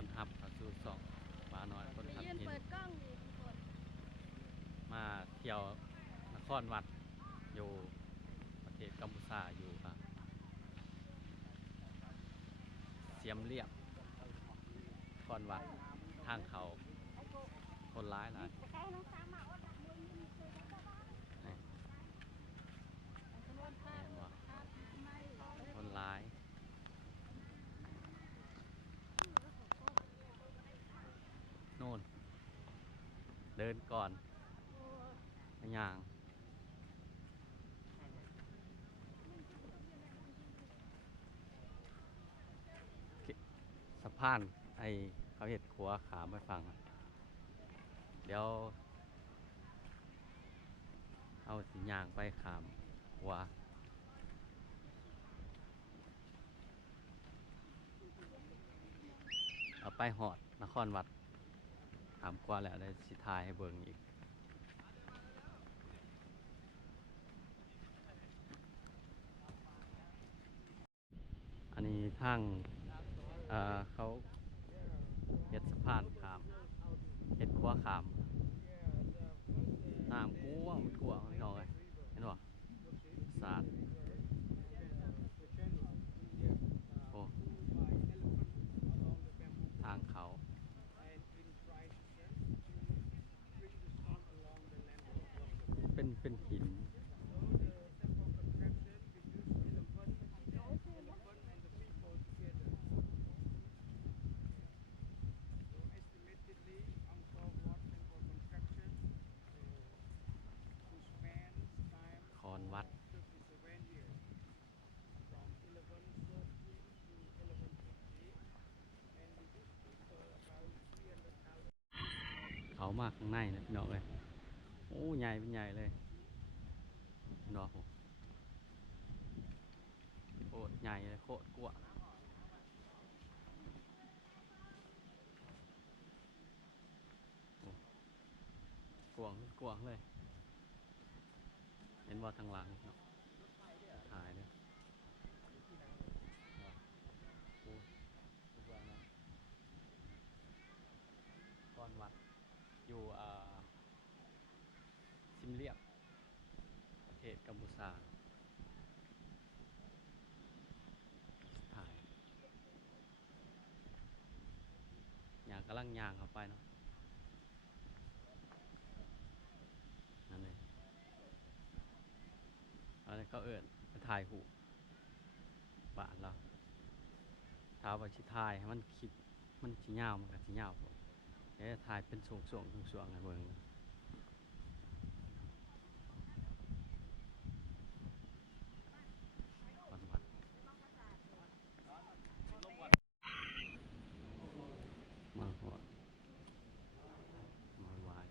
ต้อนรับเข้าสู่สองบาน้อยคนไปขับยืนกินเปิดกล้องอยู่ทุกคนมาเที่ยวนครวัดอยู่ประเทศกัมพูชาอยู่อะเสียมเรียบนครวัดทางเขาคนร้ายหลายใกล้น้องสามมาอดดักมือยืนเคยได้บ้าง นี่ ตำรวจภาพภาพไม่ คนร้าย โน่น เดินก่อนย่างสะพานไอเขาเห็ดขัวขามไปฟัง เดี๋ยว เอาสียางไปขามขัวเอาไปหอดนครวัดามกว่าแล้วได้สิทายให้เบิ่งอีกอันนี้ทางเเขาเฮ็ดสะพานขามเฮ็ดขัวขามน้ำกว้างมันกว้างพี่น้องเอ้ยเห็นบ่สาดโอ้ทางเขา เป็นเป็นหิน คอนวัด เขา มากข้างในนะพี่น้องเลยโอ้ใหญ่เป็นใหญ่เลยพี่น้องโคตรใหญ่เลยโคตรกว้างกว้างกว้างเลย เห็นว่าทางหลังเนาะถ่ายเลยโอ้ทุกวันนะก้อนวัด อยู่อ่าซิมเรียบ ประเทศกัมพูชาถ่ายยาง กำลังย่างเข้าไปเนาะนั่นเลยอันนี้ก็เอิญไปถ่ายหูบ้านเราท้าว่าชิถ่ายให้มันคิดมันชิยาวมันกับชิยาวพอเดี๋ยวถ่ายเป็นสวงสวงสวงส่วงๆให้เบิ่งวันวัดมาหัวมาไหวาย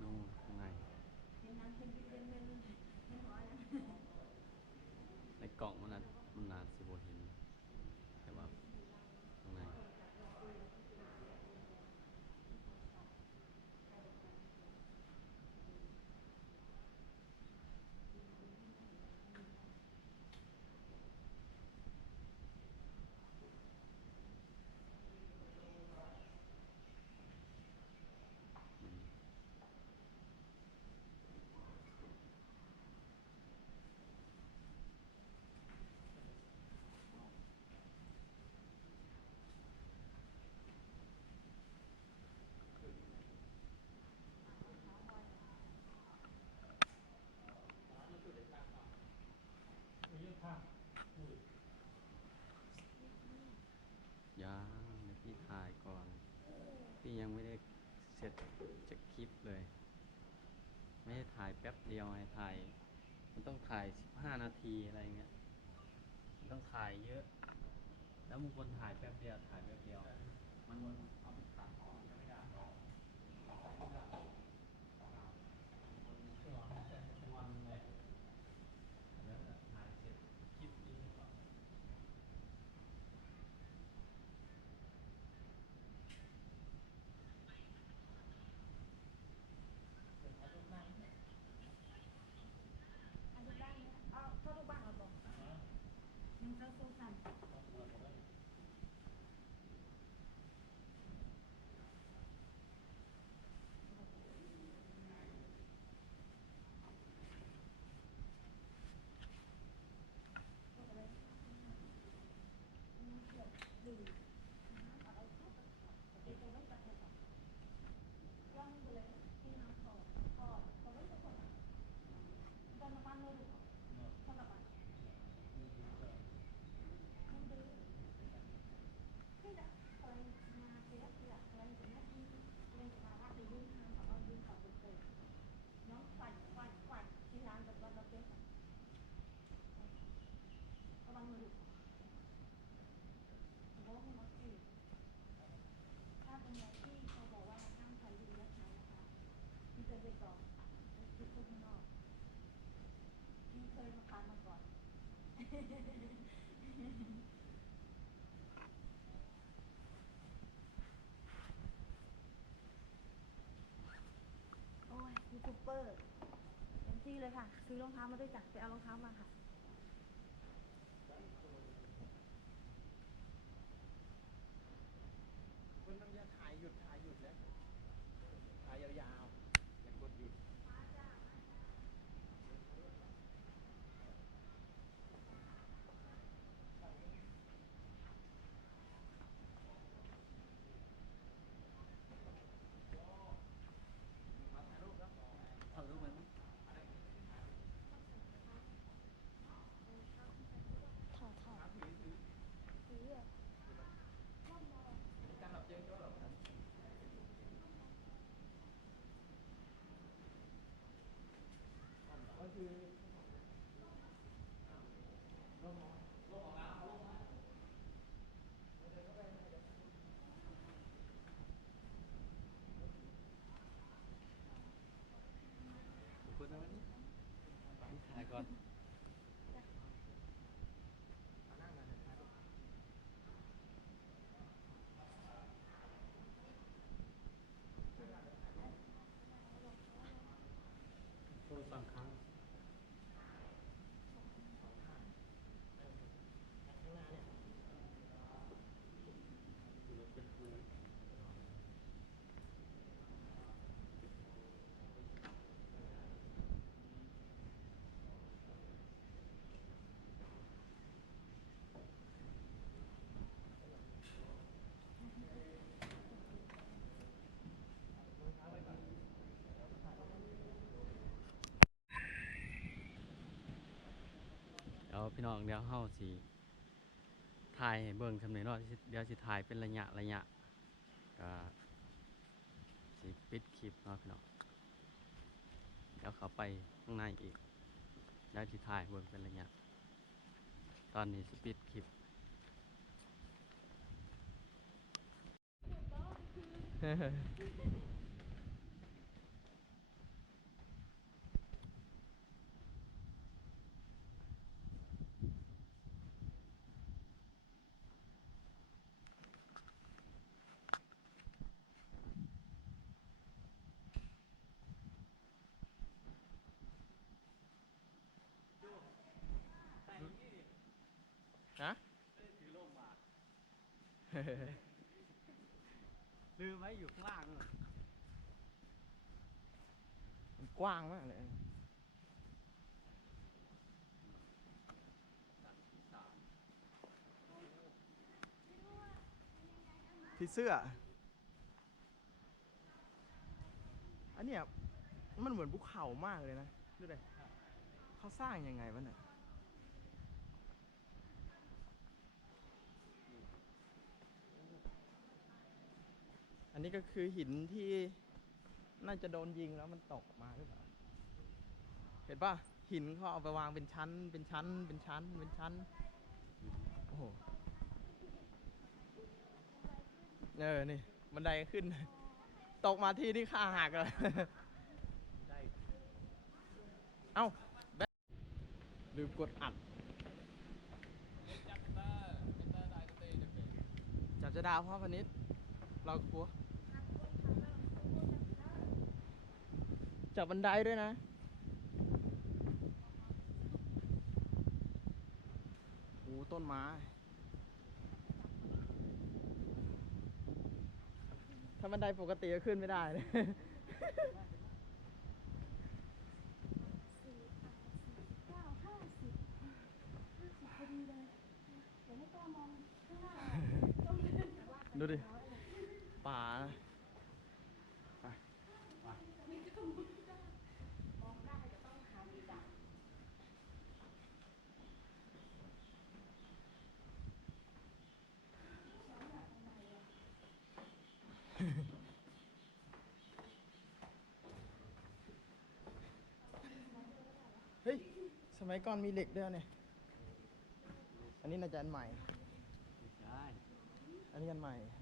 นู่นข้างในในกล่องมันน่ะมันนานสิบเห็นแต่ว่าข้างในอืมยังเดี๋ยวพี่ถ่ายก่อน พี่ยังไม่ได้เสร็จจากคลิปเลย ไม่ได้ถ่ายแป๊บเดียวไงถ่าย มันต้องถ่ายสิบห้านาทีอะไรเงี้ย มันต้องถ่ายเยอะ แล้วบางคนถ่ายแป๊บเดียวถ่ายแป๊บเดียว มันเอาไปตัดออกไม่ได้หรอกวันเลยแล้วถ่ายเสร็จคลิปนี้ก่อน เจ้าสู้กัน ถ้าตรงไหนที่เขาบอกว่าห้ามใช้ดินและใช้นะคะที่เป็นไปก่อนคือคนข้างนอกที่เคยมาทานมาก่อน โอ้ยยูทูบเบอร์เต็มที่เลยค่ะ ซื้อรองเท้ามาด้วยจ้ะไปเอารองเท้ามาค่ะคุณต้องจะถ่ายหยุดถ่ายหยุดแล้วถ่ายยาวๆแล้วกดหยุด ถ่ายรูปไหม ถอดถอดซื้ออะ การหลับเจอก็หรอก็คือ คุณนะวันนี้พี่ถ่ายก่อน เอานั่งกันถ่ายรูป โทรสองครั้ง ข้างหน้าเนี่ย เดี๋ยว พี่น้องเดี๋ยวเฮาสิถ่ายเบิ่งทำในเนาะเดี๋ยวสิถ่ายเป็นระยะระยะก็สิปิดคลิปเนาะพี่น้องเดี๋ยวเขาไปข้างในอีกเดี๋ยวสิถ่ายเบิ่งเป็นระยะ ตอนนี้สปิดคลิปฮะลืมไว้อยู่ข้างล่างเลยมันกว้างมากเลย ที่เสื้อ อันเนี้ยมันเหมือนภูเขามากเลยนะ ดูดิเขาสร้างยังไงวะเนี่ย อันนี้ก็คือหินที่น่าจะโดนยิงแล้วมันตกมาหรือเปล่า เห็นป่ะหินเขาเอาไปวางเป็นชั้น เป็นชั้น เป็นชั้น เป็นชั้น โอ้โห เออ นี่บันไดขึ้น ตกมาที่นี่ขาหักเลยได้เอ้าแบลืมกดอัด จับจะดาวพ่อพนิษ เรากลัว จับบันไดด้วยนะ โอ้ต้นไม้ ถ้าบันไดปกติก็ขึ้นไม่ได้เลยสี่แปดสี่เก้าห้าสิบห้าสิบพอดีเลยเดี๋ยวให้กล้ามองข้างหน้าต้องเดินแต่ว่าไป ดูดิ น้อยเลย ป่านะ มองได้แต่ต้องหาดีดักช้อนแบบไหนอะ เฮ้ย ส มัยก่อนมีเหล็กด้วยเนี่ย อันนี้น่าจะอันใหม่ ใช่ อันนี้อันใหม่อันนี้อันเก่า